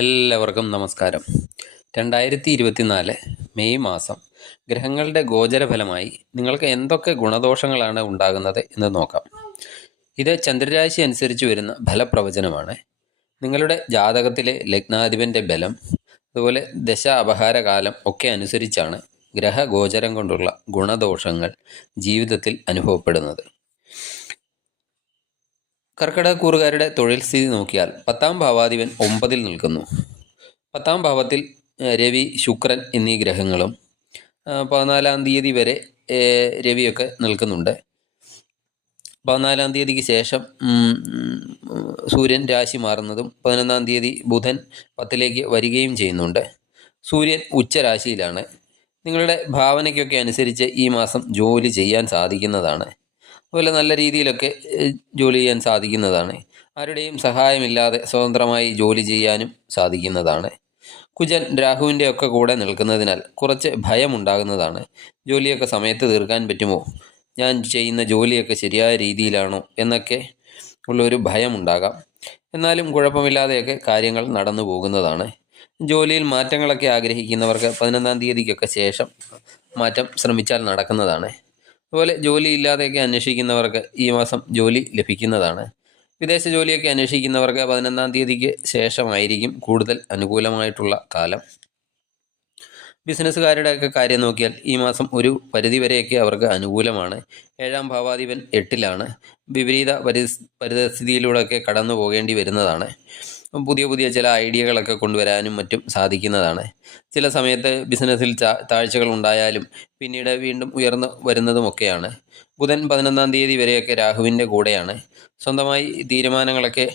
എല്ലാവർക്കും നമസ്കാരം. 2024 മെയ് മാസം ഗ്രഹങ്ങളുടെ ഗോചരഫലമായി നിങ്ങൾക്ക് എന്തൊക്കെ ഗുണദോഷങ്ങളാണ് ഉണ്ടാകുന്നത് എന്ന് നോക്കാം. ഇത് ചന്ദ്രരാശി അനുസരിച്ച് വരുന്ന ഫലപ്രവചനമാണ്. നിങ്ങളുടെ ജാതകത്തിലെ ലഗ്നാധിപൻ്റെ ബലം, അതുപോലെ ദശ അപഹാരകാലം ഒക്കെ അനുസരിച്ചാണ് ഗ്രഹഗോചരം കൊണ്ടുള്ള ഗുണദോഷങ്ങൾ ജീവിതത്തിൽ അനുഭവപ്പെടുന്നത്. കർക്കിടകക്കൂറുകാരുടെ തൊഴിൽ സ്ഥിതി നോക്കിയാൽ 10ാം ഭാവാധിപൻ 9ൽ നിൽക്കുന്നു. 10ാം ഭാവത്തിൽ രവി, ശുക്രൻ എന്നീ ഗ്രഹങ്ങളും 14ാം തീയതി വരെ രവിയൊക്കെ നിൽക്കുന്നുണ്ട്. 14ാം തീയതിക്ക് ശേഷം സൂര്യൻ രാശി മാറുന്നതും 11ാം തീയതി ബുധൻ 10ലേക്ക് വരികയും ചെയ്യുന്നുണ്ട്. സൂര്യൻ ഉച്ചരാശിയിലാണ്. നിങ്ങളുടെ ഭാവനയ്ക്കൊക്കെ അനുസരിച്ച് ഈ മാസം ജോലി ചെയ്യാൻ സാധിക്കുന്നതാണ്. അതുപോലെ നല്ല രീതിയിലൊക്കെ ജോലി ചെയ്യാൻ സാധിക്കുന്നതാണ്. ആരുടെയും സഹായമില്ലാതെ സ്വതന്ത്രമായി ജോലി ചെയ്യാനും സാധിക്കുന്നതാണ്. കുജൻ രാഹുവിൻ്റെ ഒക്കെ കൂടെ നിൽക്കുന്നതിനാൽ കുറച്ച് ഭയമുണ്ടാകുന്നതാണ്. ജോലിയൊക്കെ സമയത്ത് തീർക്കാൻ പറ്റുമോ, ഞാൻ ചെയ്യുന്ന ജോലിയൊക്കെ ശരിയായ രീതിയിലാണോ എന്നൊക്കെ ഉള്ളൊരു ഭയമുണ്ടാകാം. എന്നാലും കുഴപ്പമില്ലാതെയൊക്കെ കാര്യങ്ങൾ നടന്നു പോകുന്നതാണ്. ജോലിയിൽ മാറ്റങ്ങളൊക്കെ ആഗ്രഹിക്കുന്നവർക്ക് 11ാം തീയതിക്കൊക്കെ ശേഷം മാറ്റം ശ്രമിച്ചാൽ നടക്കുന്നതാണ്. അതുപോലെ ജോലിയില്ലാതെയൊക്കെ അന്വേഷിക്കുന്നവർക്ക് ഈ മാസം ജോലി ലഭിക്കുന്നതാണ്. വിദേശ ജോലിയൊക്കെ അന്വേഷിക്കുന്നവർക്ക് 11ാം തീയതിക്ക് ശേഷമായിരിക്കും കൂടുതൽ അനുകൂലമായിട്ടുള്ള കാലം. ബിസിനസ്സുകാരുടെയൊക്കെ കാര്യം നോക്കിയാൽ ഈ മാസം ഒരു പരിധിവരെയൊക്കെ അവർക്ക് അനുകൂലമാണ്. 7ാം ഭാവാധിപൻ 8ലാണ്. വിപരീത പരിസ്ഥിതിയിലൂടെയൊക്കെ കടന്നു പോകേണ്ടി വരുന്നതാണ്. പുതിയ ചില ഐഡിയകളൊക്കെ കൊണ്ടുവരാനും മറ്റും സാധിക്കുന്നതാണ്. ചില സമയത്ത് ബിസിനസ്സിൽ താഴ്ചകൾ ഉണ്ടായാലും പിന്നീട് വീണ്ടും ഉയർന്നു വരുന്നതുമൊക്കെയാണ്. ബുധൻ 11ാം തീയതി വരെയൊക്കെ രാഹുവിൻ്റെ കൂടെയാണ്. സ്വന്തമായി തീരുമാനങ്ങളൊക്കെ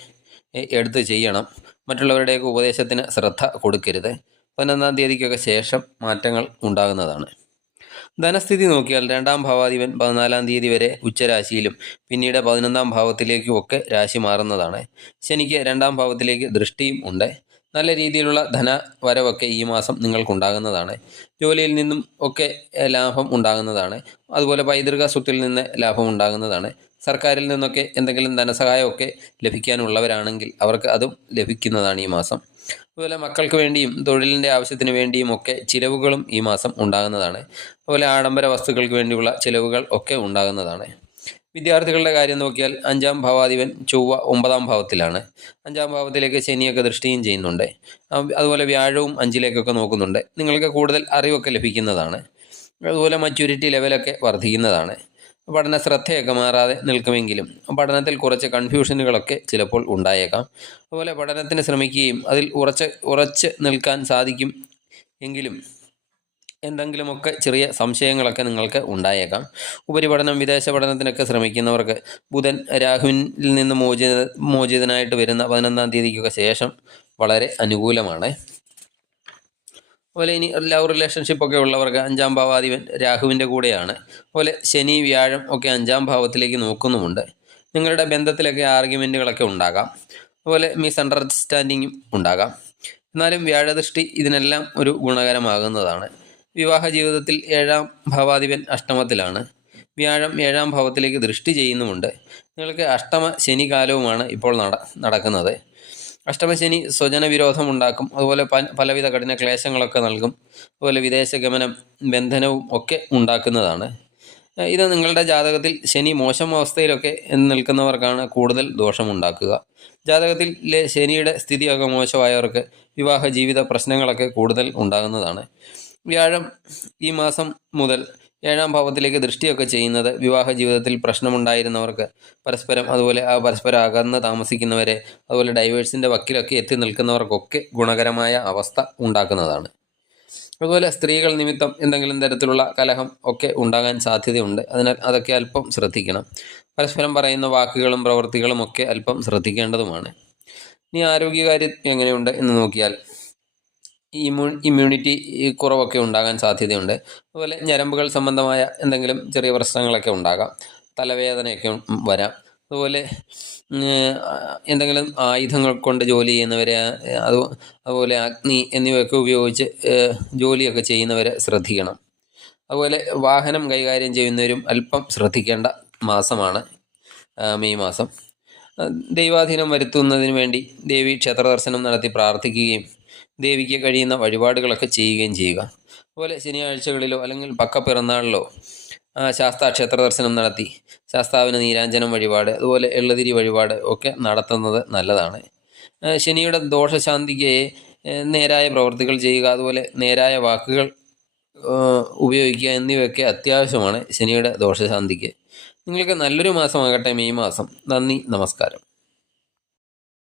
എടുത്ത് ചെയ്യണം. മറ്റുള്ളവരുടെയൊക്കെ ഉപദേശത്തിന് ശ്രദ്ധ കൊടുക്കരുത്. 11ാം തീയതിക്കൊക്കെ ശേഷം മാറ്റങ്ങൾ ഉണ്ടാകുന്നതാണ്. ധനസ്ഥിതി നോക്കിയാൽ 2ാം ഭാവാധിപൻ 14ാം തീയതി വരെ ഉച്ചരാശിയിലും പിന്നീട് 11ാം ഭാവത്തിലേക്കും ഒക്കെ രാശി മാറുന്നതാണ്. ശനിക്ക് 2ാം ഭാവത്തിലേക്ക് ദൃഷ്ടിയും ഉണ്ട്. നല്ല രീതിയിലുള്ള ധനവരവൊക്കെ ഈ മാസം നിങ്ങൾക്കുണ്ടാകുന്നതാണ്. ജോലിയിൽ നിന്നും ഒക്കെ ലാഭം ഉണ്ടാകുന്നതാണ്. അതുപോലെ പൈതൃക സ്വത്തിൽ നിന്ന് ലാഭം ഉണ്ടാകുന്നതാണ്. സർക്കാരിൽ നിന്നൊക്കെ എന്തെങ്കിലും ധനസഹായമൊക്കെ ലഭിക്കാനുള്ളവരാണെങ്കിൽ അവർക്ക് അതും ലഭിക്കുന്നതാണ് ഈ മാസം. അതുപോലെ മക്കൾക്ക് വേണ്ടിയും തൊഴിലിൻ്റെ ആവശ്യത്തിന് വേണ്ടിയും ഒക്കെ ചിലവുകളും ഈ മാസം ഉണ്ടാകുന്നതാണ്. അതുപോലെ ആഡംബര വസ്തുക്കൾക്ക് വേണ്ടിയുള്ള ചിലവുകൾ ഒക്കെ ഉണ്ടാകുന്നതാണ്. വിദ്യാർത്ഥികളുടെ കാര്യം നോക്കിയാൽ 5ാം ഭാവാധിപൻ ചൊവ്വ 9ാം ഭാവത്തിലാണ്. 5ാം ഭാവത്തിലേക്ക് ശനിയൊക്കെ ദൃഷ്ടിയും ചെയ്യുന്നുണ്ട്. അതുപോലെ വ്യാഴവും 5ലേക്കൊക്കെ നോക്കുന്നുണ്ട്. നിങ്ങൾക്ക് കൂടുതൽ അറിവൊക്കെ ലഭിക്കുന്നതാണ്. അതുപോലെ മച്യൂരിറ്റി ലെവലൊക്കെ വർദ്ധിക്കുന്നതാണ്. പഠന ശ്രദ്ധയൊക്കെ മാറാതെ നിൽക്കുമെങ്കിലും പഠനത്തിൽ കുറച്ച് കൺഫ്യൂഷനുകളൊക്കെ ചിലപ്പോൾ ഉണ്ടായേക്കാം. അതുപോലെ പഠനത്തിന് ശ്രമിക്കുകയും അതിൽ ഉറച്ച് നിൽക്കാൻ സാധിക്കും എങ്കിലും എന്തെങ്കിലുമൊക്കെ ചെറിയ സംശയങ്ങളൊക്കെ നിങ്ങൾക്ക് ഉണ്ടായേക്കാം. ഉപരിപഠനം, വിദേശ പഠനത്തിനൊക്കെ ശ്രമിക്കുന്നവർക്ക് ബുധൻ രാഹുവിൽ നിന്ന് മോചിതനായിട്ട് വരുന്ന 11ാം തീയതിക്കൊക്കെ ശേഷം വളരെ അനുകൂലമാണ്. അതുപോലെ ഇനി ലവ് റിലേഷൻഷിപ്പൊക്കെ ഉള്ളവർക്ക് 5ാം ഭാവാധിപൻ രാഹുവിൻ്റെ കൂടെയാണ്. അതുപോലെ ശനി, വ്യാഴം ഒക്കെ 5ാം ഭാവത്തിലേക്ക് നോക്കുന്നുമുണ്ട്. നിങ്ങളുടെ ബന്ധത്തിലൊക്കെ ആർഗ്യുമെൻറ്റുകളൊക്കെ ഉണ്ടാകാം. അതുപോലെ മിസ്അണ്ടർസ്റ്റാൻഡിങ്ങും ഉണ്ടാകാം. എന്നാലും വ്യാഴദൃഷ്ടി ഇതിനെല്ലാം ഒരു ഗുണകരമാകുന്നതാണ്. വിവാഹ ജീവിതത്തിൽ 7ാം ഭാവാധിപൻ അഷ്ടമത്തിലാണ്. വ്യാഴം 7ാം ഭാവത്തിലേക്ക് ദൃഷ്ടി ചെയ്യുന്നുമുണ്ട്. നിങ്ങൾക്ക് അഷ്ടമ ശനി കാലവുമാണ് ഇപ്പോൾ നടക്കുന്നത്. അഷ്ടമശനി സ്വജന വിരോധം ഉണ്ടാക്കും. അതുപോലെ പലവിധ കഠിന ക്ലേശങ്ങളൊക്കെ നൽകും. അതുപോലെ വിദേശ ഗമനം, ബന്ധനവും ഒക്കെ ഉണ്ടാക്കുന്നതാണ്. ഇത് നിങ്ങളുടെ ജാതകത്തിൽ ശനി മോശം അവസ്ഥയിലൊക്കെ നിൽക്കുന്നവർക്കാണ് കൂടുതൽ ദോഷമുണ്ടാക്കുക. ജാതകത്തിലെ ശനിയുടെ സ്ഥിതിയൊക്കെ മോശമായവർക്ക് വിവാഹ ജീവിത പ്രശ്നങ്ങളൊക്കെ കൂടുതൽ ഉണ്ടാകുന്നതാണ്. വ്യാഴം ഈ മാസം മുതൽ 7ാം ഭാവത്തിലേക്ക് ദൃഷ്ടിയൊക്കെ ചെയ്യുന്നത് വിവാഹ ജീവിതത്തിൽ പ്രശ്നമുണ്ടായിരുന്നവർക്ക് പരസ്പരം, അതുപോലെ പരസ്പരം അകന്ന് താമസിക്കുന്നവരെ, അതുപോലെ ഡൈവേഴ്സിൻ്റെ വക്കിലൊക്കെ എത്തി നിൽക്കുന്നവർക്കൊക്കെ ഗുണകരമായ അവസ്ഥ ഉണ്ടാക്കുന്നതാണ്. അതുപോലെ സ്ത്രീകൾ നിമിത്തം എന്തെങ്കിലും തരത്തിലുള്ള കലഹം ഒക്കെ ഉണ്ടാകാൻ സാധ്യതയുണ്ട്. അതിനാൽ അതൊക്കെ അല്പം ശ്രദ്ധിക്കണം. പരസ്പരം പറയുന്ന വാക്കുകളും പ്രവൃത്തികളും ഒക്കെ അല്പം ശ്രദ്ധിക്കേണ്ടതുമാണ്. ഇനി ആരോഗ്യകാര്യം എങ്ങനെയുണ്ട് എന്ന് നോക്കിയാൽ ഇമ്മ്യൂണിറ്റി കുറവൊക്കെ ഉണ്ടാകാൻ സാധ്യതയുണ്ട്. അതുപോലെ ഞരമ്പുകൾ സംബന്ധമായ എന്തെങ്കിലും ചെറിയ പ്രശ്നങ്ങളൊക്കെ ഉണ്ടാകാം. തലവേദനയൊക്കെ വരാം. അതുപോലെ എന്തെങ്കിലും ആയുധങ്ങൾ കൊണ്ട് ജോലി ചെയ്യുന്നവരെ, അതുപോലെ അഗ്നി എന്നിവയൊക്കെ ഉപയോഗിച്ച് ജോലിയൊക്കെ ചെയ്യുന്നവരെ ശ്രദ്ധിക്കണം. അതുപോലെ വാഹനം കൈകാര്യം ചെയ്യുന്നവരും അല്പം ശ്രദ്ധിക്കേണ്ട മാസമാണ് മെയ് മാസം. ദൈവാധീനം വരുത്തുന്നതിന് വേണ്ടി ദേവി ക്ഷേത്ര ദർശനം നടത്തി പ്രാർത്ഥിക്കുകയും ദേവിക്ക് കഴിയുന്ന വഴിപാടുകളൊക്കെ ചെയ്യുകയും ചെയ്യുക. അതുപോലെ ശനിയാഴ്ചകളിലോ അല്ലെങ്കിൽ പക്കപ്പിറന്നാളിലോ ശാസ്താ ക്ഷേത്ര ദർശനം നടത്തി ശാസ്താവിന് നീരാഞ്ജനം വഴിപാട്, അതുപോലെ എള്ളുതിരി വഴിപാട് ഒക്കെ നടത്തുന്നത് നല്ലതാണ്. ശനിയുടെ ദോഷശാന്തിക്ക് നേരായ പ്രവൃത്തികൾ ചെയ്യുക, അതുപോലെ നേരായ വാക്കുകൾ ഉപയോഗിക്കുക എന്നിവയൊക്കെ അത്യാവശ്യമാണ് ശനിയുടെ ദോഷശാന്തിക്ക്. നിങ്ങൾക്ക് നല്ലൊരു മാസമാകട്ടെ മെയ് മാസം. നന്ദി, നമസ്കാരം.